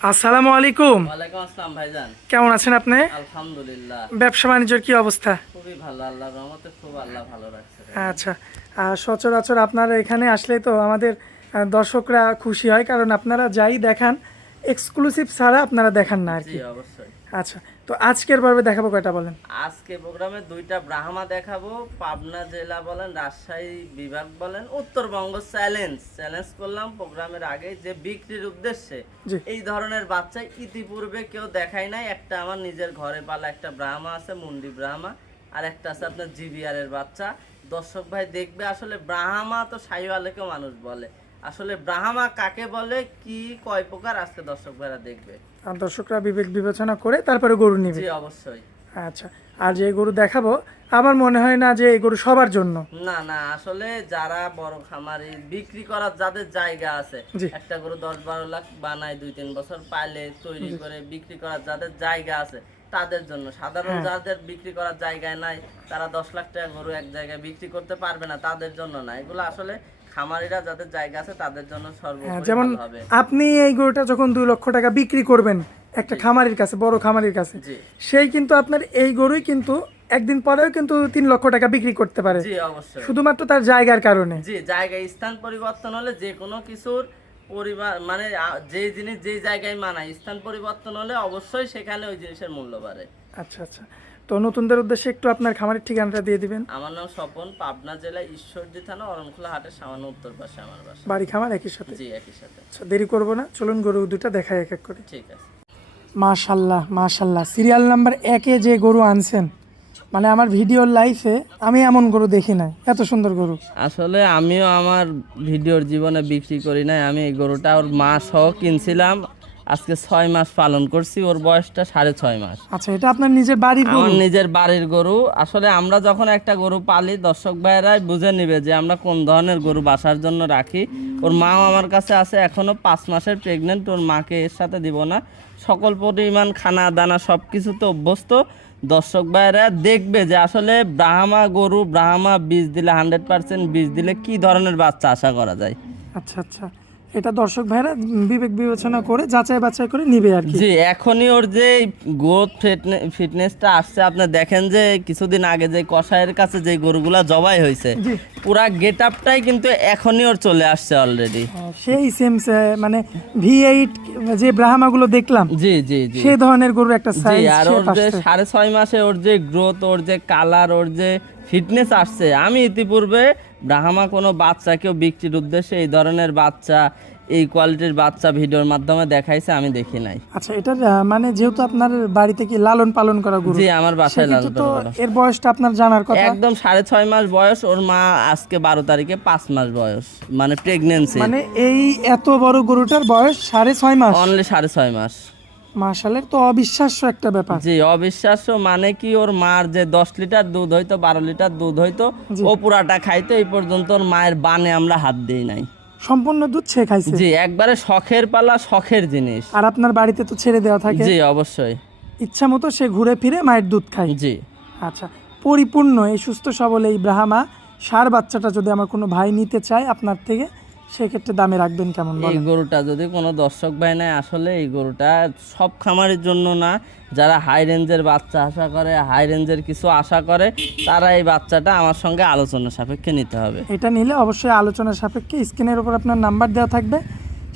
আসসালামু আলাইকুম। ওয়ালাইকুম আসসালাম ভাইজান। কেমন আছেন আপনি? আলহামদুলিল্লাহ। ব্যবসা বাণিজ্যের কি অবস্থা? খুবই ভালো আল্লাহর রহমতে খুব আল্লাহ ভালো রাখছে। আচ্ছা আর সচরাচর আপনারা এখানে আসলে তো আমাদের দর্শকরা খুশি হয় কারণ আপনারা যাই দেখান এক্সক্লুসিভ ছাড়া আপনারা দেখান না আর কি। অবশ্যই। আচ্ছা তো আজকের পর্বে দেখাবো কয়টা বলেন? আজকে প্রোগ্রামে দুইটা ব্রাহ্মা দেখাবো পাবনা জেলা বলেন রাজশাহী বিভাগ বলেন উত্তরবঙ্গ চ্যালেঞ্জ। চ্যালেঞ্জ করলাম প্রোগ্রামের আগে যে বিক্রির উদ্দেশ্যে। এই ধরনের বাচ্চা ইতিপূর্বে কেউ দেখায় নাই। একটা আমার নিজের ঘরে পালা একটা ব্রাহ্মা আছে মুন্ডি ব্রাহ্মা আর একটা আছে আপনার জিবিআর এর বাচ্চা। দর্শক ভাই দেখবে আসলে ব্রাহ্মা তো সাইওয়ালেকেও মানুষ বলে। আসলে ব্রাহ্মা কাকে বলে কি কয় প্রকার আজকে দর্শক ভাইরা দেখবে। দর্শকরা বিবেক বিবেচনা করে তারপরে গরু নিবে। অবশ্যই। আচ্ছা আর যে গরু দেখাবো আমার মনে হয় না যে এই গরু সবার জন্য। না না আসলে যারা বড় খামারি বিক্রি করার যাদের জায়গা আছে একটা গরু দশ বারো লাখ বানায় দুই তিন বছর পালে তৈরি করে বিক্রি করার যাদের জায়গা আছে তাদের জন্য। সাধারণ হ্যাঁ। যাদের বিক্রি করার জায়গায় নাই তারা দশ লাখ টাকা গরু এক জায়গায় বিক্রি করতে পারবে না তাদের জন্য না। এগুলো আসলে খামারিরা যাদের জায়গা আছে তাদের জন্য হ্যাঁ, সর্বোপরি যেমন আপনি এই গরুটা যখন দুই লক্ষ টাকা বিক্রি করবেন একটা খামারির কাছে বড় খামারির কাছে সেই কিন্তু আপনার এই গরুই কিন্তু একদিন পরেও কিন্তু তিন লক্ষ টাকা বিক্রি করতে পারে। শুধুমাত্র তার জায়গার কারণে। জি জায়গা স্থান পরিবর্তন হলে যে কোনো কিছুর পরিবার মানে যে জিনিস যে জায়গায় মানায় স্থান পরিবর্তন হলে অবশ্যই সেখানে ওই জিনিসের মূল্য বাড়ে। আচ্ছা আচ্ছা। তো নতুনদের উদ্দেশ্যে একটু আপনার খামারের ঠিকানাটা দিয়ে দিবেন। আমার নাম স্বপন পাবনা জেলা ঈশ্বরদী থানা অরণখোলা হাটের সামান্য উত্তর পাশে আমার বাসা। বাড়ি খামার একই সাথে? জি একই সাথে। আচ্ছা দেরি করব না চলুন গরু দুটা দেখাই এক এক করে। ঠিক আছে। মাশাল্লাহ মাশাল্লাহ। সিরিয়াল নাম্বার একে যে গরু আনছেন মানে আমার ভিডিওর লাইফে আমি এমন গরু দেখি নাই। এত সুন্দর গরু। আসলে আমিও আমার ভিডিওর জীবনে বিক্রি করি নাই। আমি এই গরুটা ওর মা সহ কিনছিলাম। আজকে ছয় মাস পালন করছি ওর বয়সটা সাড়ে ছয় মাস। আচ্ছা এটা আপনার নিজের বাড়ির গরু? নিজের বাড়ির গরু। আসলে আমরা যখন একটা গরু পালি দর্শক ভাইয়েরাই বুঝে নিবে যে আমরা কোন ধরনের গরু বাসার জন্য রাখি। ওর মাও আমার কাছে আছে এখনও পাঁচ মাসের প্রেগনেন্ট ওর মাকে এর সাথে দিব না। সকল পরিমাণ খানা দানা সব কিছুতে অভ্যস্ত। দর্শক ভাইয়েরা দেখবে যে আসলে ব্রাহ্মা গরু ব্রাহ্মা বীজ দিলে হান্ড্রেড পার্সেন্ট বীজ দিলে কি ধরনের বাচ্চা আশা করা যায়। আচ্ছা আচ্ছা। এটা দর্শক ভাইরা বিবেক বিবেচনা করে যাচাই বাছাই করে নিবে আর কি। জি এখনই ওর যে গ্রোথ ফিটনেসটা আসছে আপনি দেখেন যে কিছুদিন আগে যে কষায়ের কাছে যে গরুগুলা জবাই হয়েছে পুরা গেট আপটাই কিন্তু এখনই ওর চলে আসছে অলরেডি সেই সেম মানে ভি এইট যে ব্রাহ্মাগুলো দেখলাম জি জি জি। সেই ধরনের গরুর একটা জি সাইজ আর ওর যে সাড়ে ছয় মাসে ওর যে গ্রোথ ওর যে কালার ওর যে ফিটনেস আসছে আমি ইতিপূর্বে ব্রাহ্মা কোনো বাচ্চাকেও বিক্রির উদ্দেশ্যে এই ধরনের বাচ্চা এই কোয়ালিটির বাচ্চা ভিডিওর মাধ্যমে দেখাইছে আমি দেখি নাই। আচ্ছা আহ, মানে যেহেতু আপনার বাড়িতে কি লালন পালন করা গরু? জি আমার বাসায় লালন পালন। এর বয়সটা আপনার জানার কথা। একদম সাড়ে ছয় মাস বয়স ওর মা আজকে বারো তারিখে পাঁচ মাস বয়স মানে প্রেগনেন্সি মানে এই এত বড় গরুটার বয়স সাড়ে ছয় মাস। অনলি সাড়ে ছয় মাস। মাসালের তো অবিশ্বাস্য একটা ব্যাপার। জি অবিশ্বাস্য মানে কি ওর মার যে দশ লিটার দুধ হইতো বারো লিটার দুধ হইতো ও পুরাটা খাইতো এই পর্যন্ত ওর মায়ের বানে আমরা হাত দিই নাই। সম্পূর্ণ দুধ সে খাইছে। জি একবারে শখের পালা শখের জিনিস। আর আপনার বাড়িতে তো ছেড়ে দেওয়া থাকে? জি অবশ্যই। ইচ্ছা মতো সে ঘুরে ফিরে মায়ের দুধ খায়। জি। আচ্ছা পরিপূর্ণ এই সুস্থ সবল এই ব্রাহ্মা সার বাচ্চাটা যদি আমার কোনো ভাই নিতে চায় আপনার থেকে সেক্ষেত্রে দামে রাখবেন কেমন এই গরুটা যদি কোনো দর্শক ভাই নেয় আসলে এই গরুটা সব খামারের জন্য না যারা হাই রেঞ্জের বাচ্চা আশা করে হাই রেঞ্জের কিছু আশা করে তারা এই বাচ্চাটা আমার সঙ্গে আলোচনা সাপেক্ষে নিতে হবে। এটা নিলে অবশ্যই আলোচনা সাপেক্ষে স্ক্রিনের উপর আপনার নাম্বার দেওয়া থাকবে।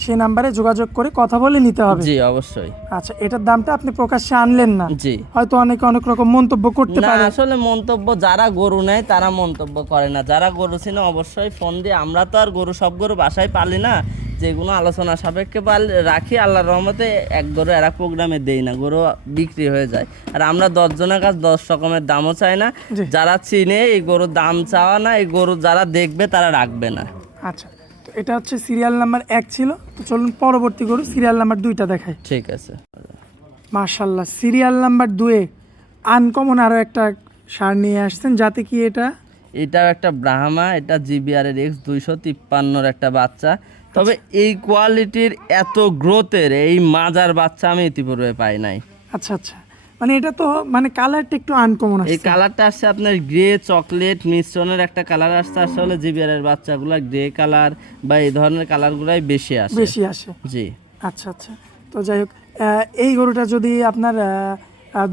সেই নাম্বারে যোগাযোগ করে কথা বলে নিতে হবে। জি অবশ্যই। আচ্ছা এটার দামটা আপনি প্রকাশ্যে আনলেন না। জি। হয়তো অনেকে অনেক রকম মন্তব্য করতে পারে। আসলে মন্তব্য যারা গরু নেয় তারা মন্তব্য করে না। যারা গরু ছিল অবশ্যই ফোন দিয়ে। আমরা তো আর গরু সব গরু বাসায় পালি না। যেগুলো আলোচনা সাপেক্ষে পাল রাখি আল্লাহর রহমতে এক গরু এরা প্রোগ্রামে দেই না। গরু বিক্রি হয়ে যায়। আর আমরা দশজনের কাছে দশ রকমের দামও চাই না। যারা চিনে এই গরুর দাম চাওয়া না এই গরু যারা দেখবে তারা রাখবে না। আচ্ছা। এটা হচ্ছে সিরিয়াল নাম্বার এক ছিল। তো চলুন পরবর্তী গরু সিরিয়াল নাম্বার দুইটা দেখাই। ঠিক আছে। মার্শাল্লাহ সিরিয়াল নাম্বার দুয়ে আনকমন আরও একটা সার নিয়ে আসছেন। যাতে কি এটা? এটাও একটা ব্রাহ্মা এটা জিবিআর এর এক্স দুইশো তিপ্পান্নর একটা বাচ্চা। তবে এই কোয়ালিটির এত গ্রোথের এই মাজার বাচ্চা আমি ইতিপূর্বে পাই নাই। আচ্ছা আচ্ছা। মানে এটা তো মানে কালারটা একটু আনকমন এই কালারটা আসছে আপনার গ্রে চকলেট মিশ্রণের একটা কালার আসছে। আসলে জিবিআর এর বাচ্চাগুলো গ্রে কালার বা এই ধরনের কালারগুলাই বেশি আসে। বেশি আসে। জি। আচ্ছা আচ্ছা। তো যাই হোক এই গরুটা যদি আপনার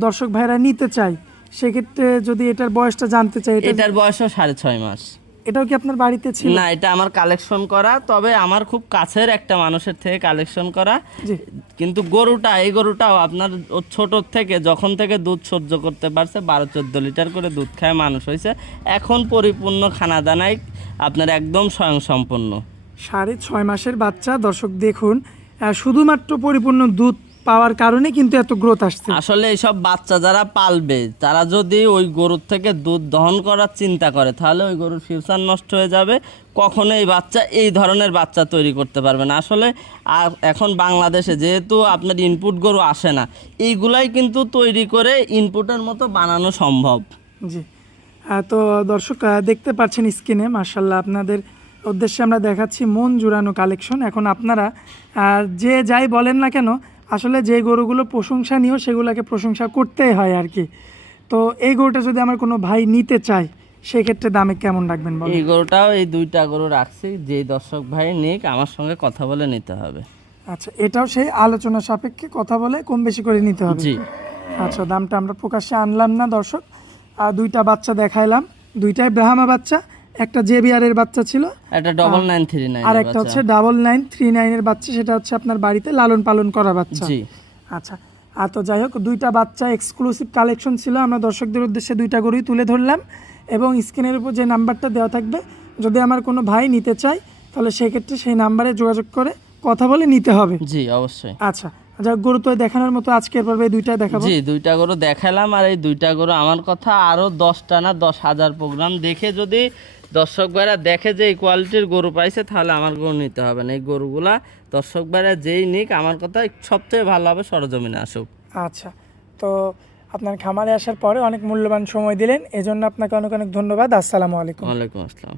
দর্শক ভাইরা নিতে চায় সেক্ষেত্রে যদি এটার বয়সটা জানতে চাই এটা এটার বয়সও সাড়ে ছয় মাস। এটাও কি আপনার বাড়িতে ছিল? না এটা আমার কালেকশন করা তবে আমার খুব কাছের একটা মানুষের থেকে কালেকশন করা। কিন্তু গরুটা এই গরুটাও আপনার ছোট থেকে যখন থেকে দুধ সহ্য করতে পারছে বারো চোদ্দ লিটার করে দুধ খায় মানুষ হয়েছে এখন পরিপূর্ণ খানা দানায় আপনার একদম স্বয়ংসম্পন্ন সাড়ে ছয় মাসের বাচ্চা দর্শক দেখুন শুধুমাত্র পরিপূর্ণ দুধ পাওয়ার কারণে কিন্তু এত গ্রোথ আসছে। আসলে এইসব বাচ্চা যারা পালবে তারা যদি ওই গরুর থেকে দুধ দহন করার চিন্তা করে তাহলে ওই গরুর ফিউচার নষ্ট হয়ে যাবে। কখনো এই বাচ্চা এই ধরনের বাচ্চা তৈরি করতে পারবে না। আসলে আর এখন বাংলাদেশে যেহেতু আপনার ইনপুট গরু আসে না এইগুলাই কিন্তু তৈরি করে ইনপুটের মতো বানানো সম্ভব। জি। তো দর্শক দেখতে পাচ্ছেন স্ক্রিনে মার্শাল্লাহ আপনাদের উদ্দেশ্যে আমরা দেখাচ্ছি মন জুড়ানো কালেকশন এখন আপনারা যে যাই বলেন না কেন আসলে যে গরুগুলো প্রশংসা নিয়েও সেগুলোকে প্রশংসা করতেই হয় আর কি। তো এই গরুটা যদি আমার কোনো ভাই নিতে চায় সেক্ষেত্রে দামে কেমন রাখবেন এই গরুটাও এই দুইটা গরু রাখছি যে দর্শক ভাই নিক আমার সঙ্গে কথা বলে নিতে হবে। আচ্ছা এটাও সেই আলোচনা সাপেক্ষে কথা বলে কম বেশি করে নিতে হবে। জি। আচ্ছা দামটা আমরা প্রকাশ্যে আনলাম না দর্শক। আর দুইটা বাচ্চা দেখাইলাম। দুইটাই ব্রাহ্মা বাচ্চা একটা জেবিআরের বাচ্চা ছিল। একটা ডবল নাইন থ্রি নাইন আর একটা হচ্ছে ডাবল নাইন থ্রি নাইনের বাচ্চা সেটা হচ্ছে আপনার বাড়িতে লালন পালন করা বাচ্চা। জি। আচ্ছা আর তো যাই হোক দুইটা বাচ্চা এক্সক্লুসিভ কালেকশন ছিল। আমরা দর্শকদের উদ্দেশ্যে দুইটা গরুই তুলে ধরলাম এবং স্ক্রিনের উপর যে নাম্বারটা দেওয়া থাকবে যদি আমার কোনো ভাই নিতে চায় তাহলে সেক্ষেত্রে সেই নাম্বারে যোগাযোগ করে কথা বলে নিতে হবে। জি অবশ্যই। আচ্ছা যা গরু তো দেখানোর মতো আজকের পর্বে এই দুইটাই দেখাবো। জি দুইটা গরু দেখালাম আর এই দুইটা গরু আমার কথা আরও দশটা না দশ হাজার প্রোগ্রাম দেখে যদি দর্শক ভাইরা দেখে যে এই কোয়ালিটির গরু পাইছে তাহলে আমার গরু নিতে হবে না। এই গরুগুলা দর্শক ভাইরা যেই নিক আমার কথা সবচেয়ে ভালো হবে সরজমিনে আসুক। আচ্ছা তো আপনার খামারে আসার পরে অনেক মূল্যবান সময় দিলেন এজন্য আপনাকে অনেক অনেক ধন্যবাদ। আসসালামু আলাইকুম। ওয়ালাইকুম আসসালাম।